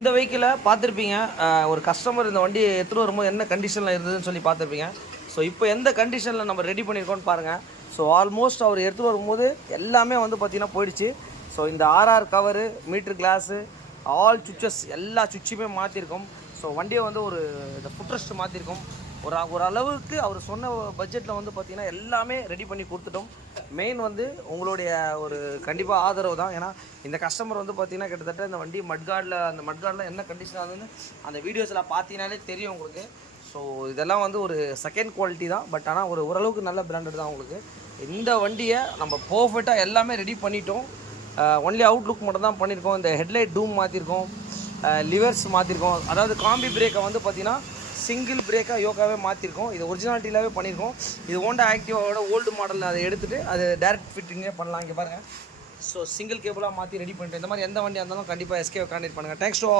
இந்த வெஹிக்கிளை பார்த்துருப்பீங்க. ஒரு கஸ்டமர் இந்த வண்டியை எடுத்துகிட்டு வரும்போது என்ன கண்டிஷனில் இருந்ததுன்னு சொல்லி பார்த்துருப்பீங்க. ஸோ இப்போ எந்த கண்டிஷனில் நம்ம ரெடி பண்ணியிருக்கோன்னு பாருங்கள். ஸோ ஆல்மோஸ்ட் அவர் எடுத்துகிட்டு வரும்போது எல்லாமே வந்து பார்த்திங்கன்னா போயிடுச்சு. ஸோ இந்த ஆர்ஆர் கவரு, மீட்ரு கிளாஸு, ஆல் சுவிச்சஸ் எல்லா சுவிட்சுமே மாற்றிருக்கோம். ஸோ வண்டியை வந்து இந்த ஃபுட்ரெஸ்ட் மாற்றிருக்கோம். ஒரு அளவுக்கு அவர் சொன்ன பட்ஜெட்டில் வந்து பார்த்திங்கன்னா எல்லாமே ரெடி பண்ணி கொடுத்துட்டோம். மெயின் வந்து உங்களுடைய ஒரு கண்டிப்பாக ஆதரவு தான். ஏன்னா இந்த கஸ்டமர் வந்து பார்த்திங்கன்னா கிட்டத்தட்ட இந்த வண்டி மட்கார்டில் என்ன கண்டிஷன் ஆகுதுன்னு அந்த வீடியோஸில் பார்த்தீங்கனாலே தெரியும் உங்களுக்கு. ஸோ இதெல்லாம் வந்து ஒரு செகண்ட் குவாலிட்டி தான். பட் ஆனால் ஓரளவுக்கு நல்ல பிராண்டட் தான் உங்களுக்கு. இந்த வண்டியை நம்ம பர்ஃபெக்டாக எல்லாமே ரெடி பண்ணிட்டோம். ஒன்லி அவுட்லுக் மட்டும் தான் பண்ணியிருக்கோம். இந்த ஹெட்லைட் டூம் மாற்றிருக்கோம், லிவர்ஸ் மாற்றிருக்கோம். அதாவது காம்பி பிரேக்கை வந்து பார்த்திங்கன்னா சிங்கிள் பிரேக்காக யோகாவே மாற்றிருக்கோம். இது ஒரிஜினாலிட்டியிலாவே பண்ணியிருக்கோம். இது ஹோண்டா ஆக்டிவாவோட ஓல்டு மாடலில் அதை எடுத்துகிட்டு அது டேரக்ட் ஃபிட்டிங்கே பண்ணலாம். இங்கே பாருங்கள். ஸோ சிங்கிள் கேபிளாக மாற்றி ரெடி பண்ணிட்டு இந்த மாதிரி எந்த வண்டியாக இருந்தாலும் கண்டிப்பாக எஸ்கே கான்டெக்ட் பண்ணுங்கள். Thanks to